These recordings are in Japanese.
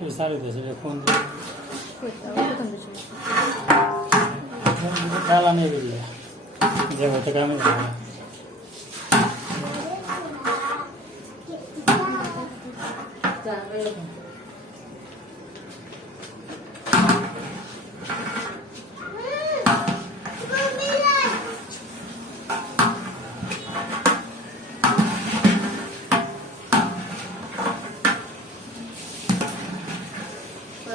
એ સારું થશે એટલે ફોન ખ્યાલ આને એવી રીતે જે હોય તો કામ જ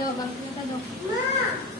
给我吧，那带走。妈。